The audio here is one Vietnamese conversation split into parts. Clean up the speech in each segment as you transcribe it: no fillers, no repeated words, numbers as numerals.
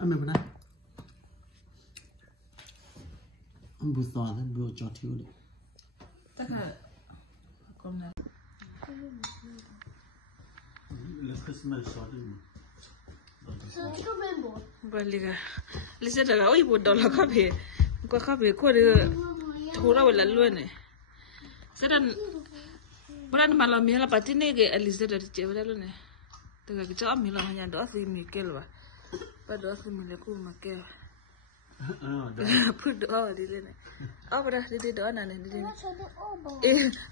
Ame bana. Bu sağdan bu çatıyor. Taka komna. Let's smell sorting. Baliga. Lise daga oi bodola kabe. Ko kabe ko de thora wala lone. Sedan Bulan malam ya la patine ke Alize da ce wala lone. Daga ki ta amila hanya do afi mi kelwa. Ba do afi mi le ku makel. Put do di lene. Abra di do ana ne di.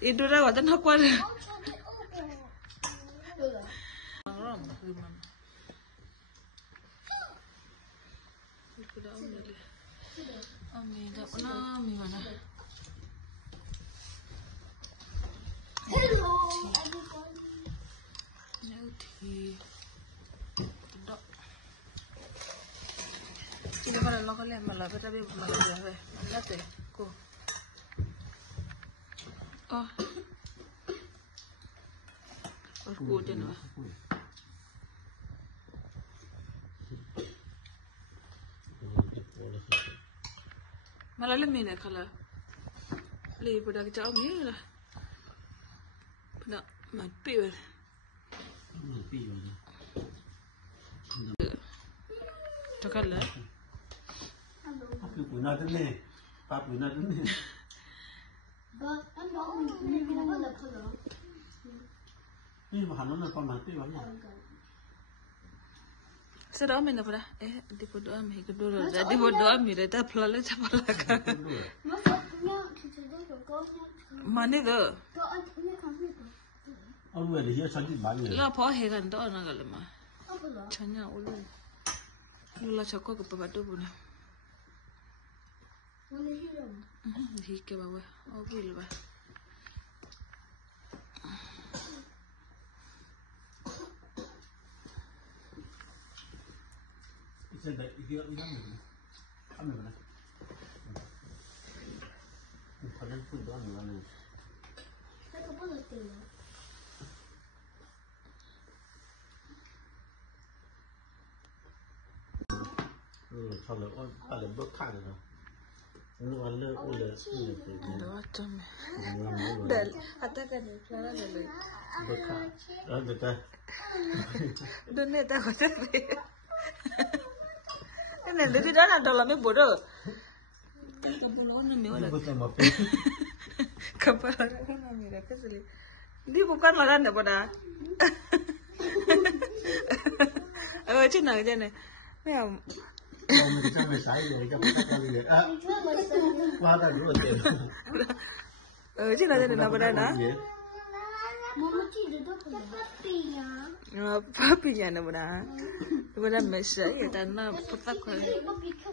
Itu da watan hakwa. Ram imam. Kuda amile. Amida ona mi mana. Hello everybody. No tea. Ini kalau lo kalian malah tapi malah jahe. Lihat deh, ko. Oh. Aku udah nih. Malah lemih nih kalau. Lebih pada kita omel lah. Pada mati weh. Mati weh. Takalla. Papi punya tu ni. Papi punya tu ni. But I'm not going to color. Ni macam mana kau mati weh? Sada omel na pada. Di podo ami kedua. Di podo ami dah tak pelala tak pelaka. Mana tu? Aku ada dia sakit banget. Lah apa heran tu orang kalau mah. Canya ulu. Ulu cakap ke padu pun. Hike bawa. Oh gila bah. Saya dah dia ni. Kami mana? Kalian pun doang mana? Saya kau boleh tu. Kalau berkah tu. Ini warna ular tu. Macam. Dal, ada kan ni, Clara dal. Berkah. Betul. Dunia tak kau cakap. Ini lebih dah nak dalam ni bodoh. Kapal orang ni orang. Betul apa? Kapal orang ni mereka sendiri. Dia bukan orang ni pada. Cina aja ni. Memang. Kita mesai ni, kita kali ni. Wah dah dulu je. Cina aja ni nak pada na. Mama cik dah tu papinya. Papinya nak pada. Pada mesai kita na petak kau. Papi kau.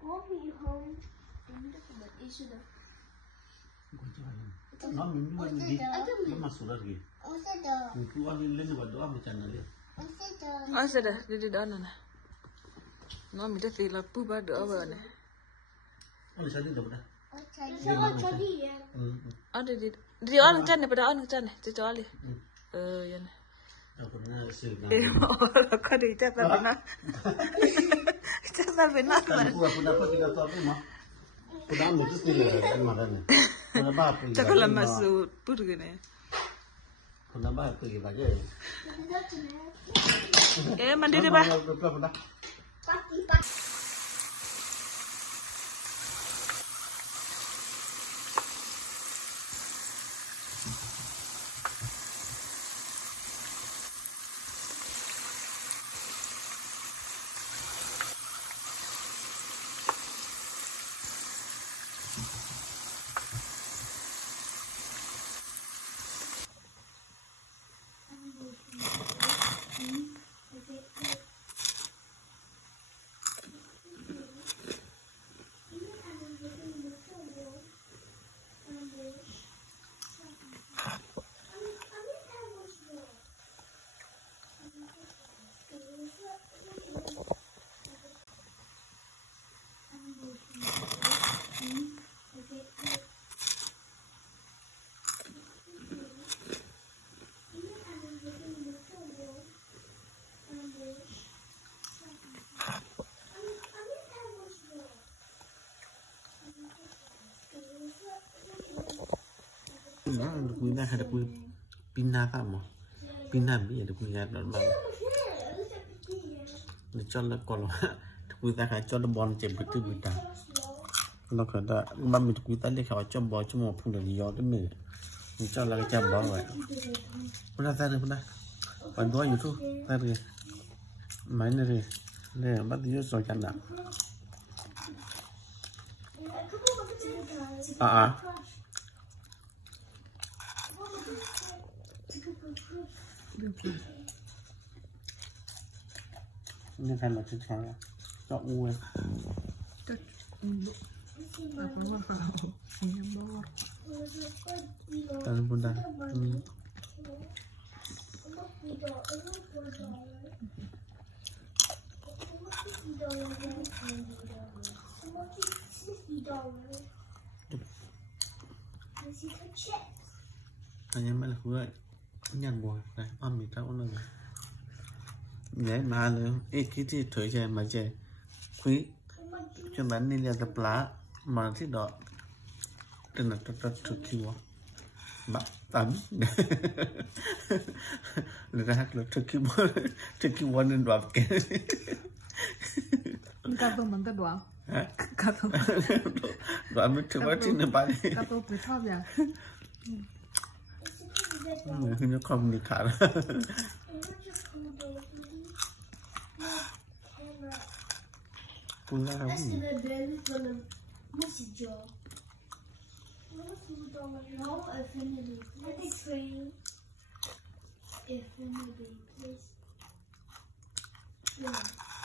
I'll be home. Nah, mimpi ni dia masuk lagi. Mungkin orang ini lagi berdoa macam mana? Sudah, jadi doa na. Nah, minta sila pu berdoa mana? Oh, jadi dah dah. Jadi ya. Ada di orang cana pada orang cana, cuci ya. Aku nak sirna. Orang kau dah tak pernah. Tak pernah. Aku dapat 3 tahun mah. Sudah mutu sila makanya. Kenapa pergi? Tak kalau masuk pur gini. Kenapa pergi lagi? Mandi deh bah. Papi. นะคุยได้ค่ะคุยปีหน้าค่ะหมอปีหน้ามีอะไรคุยกันบ้างเดี๋ยวจอดแล้วก่อนหรอคุยได้ค่ะจอดบอลเจ็บไปตื้อไปตาเราเคยได้บ้านมีคุยได้เลยค่ะจอดบอลชั่วโมงพุ่งเดี๋ยวยอดได้มือจอดแล้วก็จับบอลไว้พุ่งได้เลยพุ่งได้วันบอลอยู่ทุกได้เลยไม่เลยเนี่ยบ้านที่อยู่สองกันนะนี่ใครมาช้าๆก็อ้วนตอนบุญได้อันนี้ไม่รู้เลยยังบ่อยนะอ้อมมีเท่านึงnhảy mà luôn ít cái gì thổi chơi mà chơi quý cho bạn đi là tập lá mà thích đó tên là rất thực kiều bạn tắm là hát là thực kiều nên đoạt cái cà phê mình có đoạt cà phê đoạt mới thực quá trên là bạn cà phê bị thấp vậy người nó không được cả Pula rabu. Essa bebê pela musicó. No, affinity. Let me train. Affinity, please. Yeah.